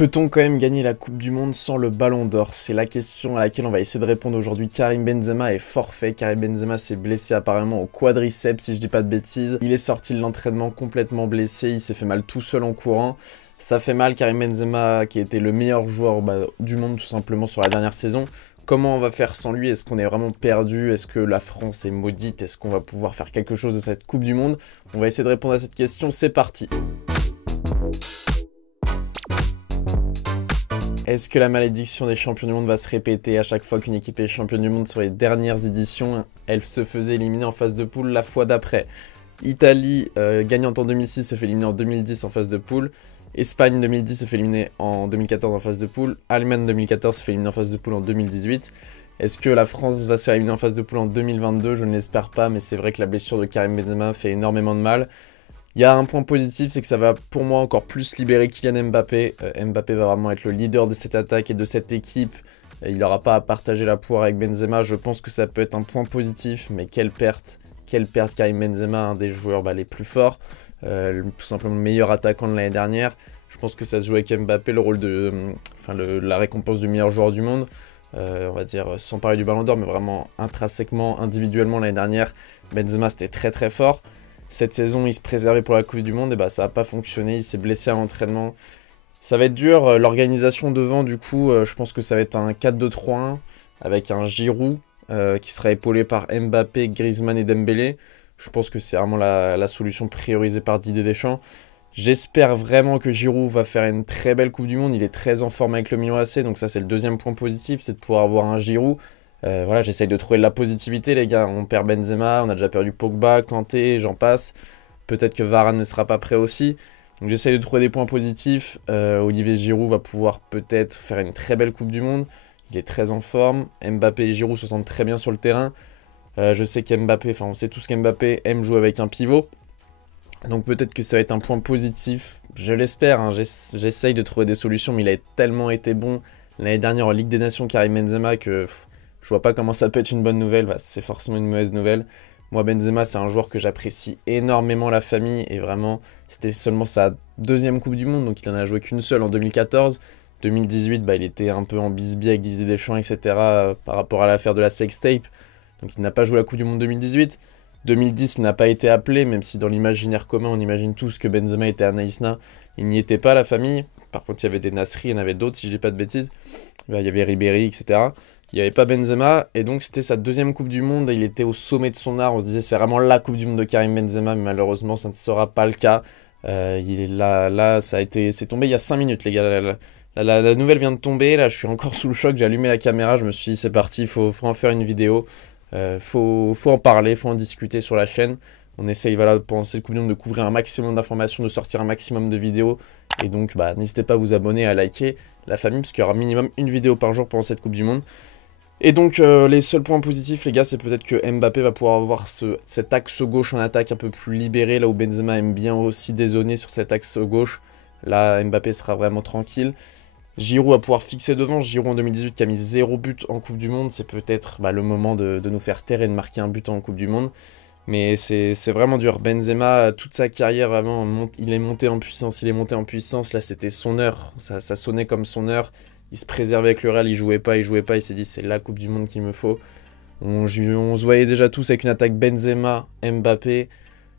Peut-on quand même gagner la Coupe du Monde sans le Ballon d'Or? C'est la question à laquelle on va essayer de répondre aujourd'hui. Karim Benzema est forfait. Karim Benzema s'est blessé apparemment au quadriceps, si je dis pas de bêtises. Il est sorti de l'entraînement complètement blessé. Il s'est fait mal tout seul en courant. Ça fait mal. Karim Benzema, qui était le meilleur joueur du monde tout simplement sur la dernière saison. Comment on va faire sans lui? Est-ce qu'on est vraiment perdu? Est-ce que la France est maudite? Est-ce qu'on va pouvoir faire quelque chose de cette Coupe du Monde? On va essayer de répondre à cette question. C'est parti! Est-ce que la malédiction des champions du monde va se répéter à chaque fois qu'une équipe est championne du monde? Sur les dernières éditions, elle se faisait éliminer en phase de poule la fois d'après. Italie, gagnante en 2006, se fait éliminer en 2010 en phase de poule. Espagne 2010 se fait éliminer en 2014 en phase de poule. Allemagne 2014 se fait éliminer en phase de poule en 2018. Est-ce que la France va se faire éliminer en phase de poule en 2022? Je ne l'espère pas, mais c'est vrai que la blessure de Karim Benzema fait énormément de mal. Il y a un point positif, c'est que ça va pour moi encore plus libérer Kylian Mbappé. Mbappé va vraiment être le leader de cette attaque et de cette équipe. Il n'aura pas à partager la poire avec Benzema. Je pense que ça peut être un point positif, mais quelle perte Karim Benzema, un des joueurs les plus forts. Tout simplement le meilleur attaquant de l'année dernière. Je pense que ça se joue avec Mbappé, le rôle de, la récompense du meilleur joueur du monde. On va dire, sans parler du Ballon d'Or, mais vraiment intrinsèquement, individuellement l'année dernière, Benzema c'était très très fort. Cette saison, il se préservait pour la Coupe du Monde, et ça n'a pas fonctionné, il s'est blessé à l'entraînement. Ça va être dur, l'organisation devant, du coup, je pense que ça va être un 4-2-3-1, avec un Giroud, qui sera épaulé par Mbappé, Griezmann et Dembélé. Je pense que c'est vraiment la solution priorisée par Didier Deschamps. J'espère vraiment que Giroud va faire une très belle Coupe du Monde, il est très en forme avec le Milan AC, donc ça c'est le deuxième point positif, c'est de pouvoir avoir un Giroud. Voilà, j'essaye de trouver de la positivité, les gars. On perd Benzema, on a déjà perdu Pogba, Kanté, j'en passe. Peut-être que Varane ne sera pas prêt aussi. Donc j'essaye de trouver des points positifs. Olivier Giroud va pouvoir peut-être faire une très belle Coupe du Monde. Il est très en forme. Mbappé et Giroud se sentent très bien sur le terrain. Je sais qu'Mbappé, on sait tous qu'Mbappé aime jouer avec un pivot. Donc peut-être que ça va être un point positif. Je l'espère, hein. J'essaye de trouver des solutions, mais il a tellement été bon l'année dernière en Ligue des Nations, Karim Benzema, que je vois pas comment ça peut être une bonne nouvelle. C'est forcément une mauvaise nouvelle. Moi, Benzema, c'est un joueur que j'apprécie énormément, la famille. Et vraiment, c'était seulement sa deuxième Coupe du Monde. Donc, il en a joué qu'une seule en 2014. 2018, il était un peu en bisbille avec Didier Deschamps, etc. Par rapport à l'affaire de la sextape. Donc, il n'a pas joué la Coupe du Monde 2018. 2010, il n'a pas été appelé, même si dans l'imaginaire commun, on imagine tous que Benzema était à Naïsna. Il n'y était pas, la famille. Par contre, il y avait des Nasri, il y en avait d'autres, si je dis pas de bêtises. Il y avait Ribéry, etc. Il n'y avait pas Benzema, et donc c'était sa deuxième Coupe du Monde, et il était au sommet de son art. On se disait c'est vraiment la Coupe du Monde de Karim Benzema, mais malheureusement ça ne sera pas le cas. Il est là, c'est tombé il y a 5 minutes, les gars. La nouvelle vient de tomber, là je suis encore sous le choc, j'ai allumé la caméra, je me suis dit c'est parti, faut en faire une vidéo. Faut en parler, faut en discuter sur la chaîne. On essaye pendant cette Coupe du Monde de couvrir un maximum d'informations, de sortir un maximum de vidéos. Et donc n'hésitez pas à vous abonner, à liker la famille, parce qu'il y aura minimum une vidéo par jour pendant cette Coupe du Monde. Et donc les seuls points positifs, les gars, c'est peut-être que Mbappé va pouvoir avoir cet axe gauche en attaque un peu plus libéré, là où Benzema aime bien aussi dézonner sur cet axe gauche. Là, Mbappé sera vraiment tranquille. Giroud va pouvoir fixer devant. Giroud en 2018 qui a mis 0 but en Coupe du Monde. C'est peut-être le moment de nous faire taire et de marquer un but en Coupe du Monde. Mais c'est vraiment dur. Benzema, toute sa carrière, vraiment, il est monté en puissance. Là, c'était son heure. Ça sonnait comme son heure. Il se préservait avec le Real, il jouait pas. Il s'est dit, c'est la Coupe du Monde qu'il me faut. On se voyait déjà tous avec une attaque Benzema, Mbappé.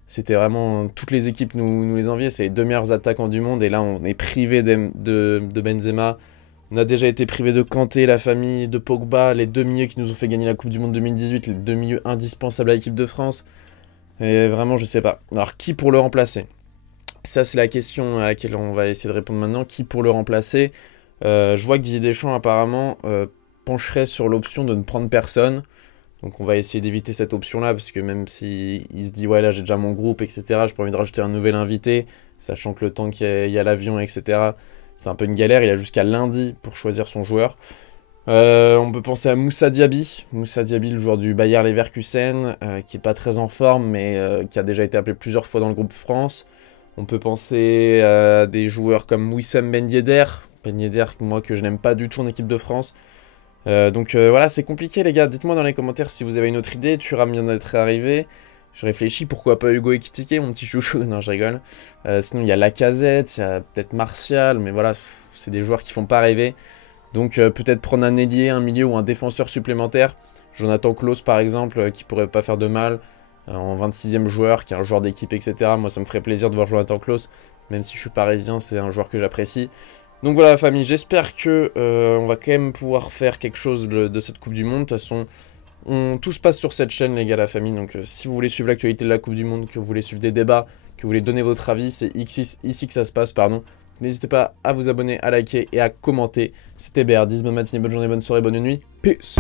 C'était vraiment, toutes les équipes nous les enviaient. C'est les deux meilleurs attaquants du monde. Et là, on est privé de Benzema. On a déjà été privé de Kanté, la famille, de Pogba, les deux milieux qui nous ont fait gagner la Coupe du Monde 2018, les deux milieux indispensables à l'équipe de France. Et vraiment, je sais pas. Alors, qui pour le remplacer? Ça, c'est la question à laquelle on va essayer de répondre maintenant. Qui pour le remplacer? Je vois que Didier Deschamps, apparemment, pencherait sur l'option de ne prendre personne. Donc, on va essayer d'éviter cette option-là, parce que même s'il se dit, ouais, là, j'ai déjà mon groupe, etc., j'ai pas envie de rajouter un nouvel invité, sachant que le temps qu'il y a l'avion, etc., c'est un peu une galère. Il a jusqu'à lundi pour choisir son joueur. On peut penser à Moussa Diaby. Moussa Diaby, le joueur du Bayer Leverkusen, qui est pas très en forme, mais qui a déjà été appelé plusieurs fois dans le groupe France. On peut penser à des joueurs comme Wissam Ben Yedder. Ben Yedder, moi, que je n'aime pas du tout en équipe de France. Donc voilà, c'est compliqué, les gars. Dites-moi dans les commentaires si vous avez une autre idée. Thuram vient d'être arrivé. Je réfléchis, pourquoi pas Hugo Ekitike, mon petit chouchou. Non, je rigole. Sinon, il y a Lacazette, il y a peut-être Martial, mais voilà, c'est des joueurs qui font pas rêver. Donc peut-être prendre un ailier, un milieu ou un défenseur supplémentaire. Jonathan Klaus par exemple, qui pourrait pas faire de mal. En 26e joueur, qui est un joueur d'équipe, etc. Moi, ça me ferait plaisir de voir Jonathan Klaus. Même si je suis parisien, c'est un joueur que j'apprécie. Donc voilà, famille, j'espère que on va quand même pouvoir faire quelque chose de cette Coupe du Monde. De toute façon, tout se passe sur cette chaîne, les gars, la famille. Donc si vous voulez suivre l'actualité de la Coupe du Monde, que vous voulez suivre des débats, que vous voulez donner votre avis, c'est ici que ça se passe, pardon. N'hésitez pas à vous abonner, à liker et à commenter. C'était BR10, bonne matinée, bonne journée, bonne soirée, bonne nuit. Peace.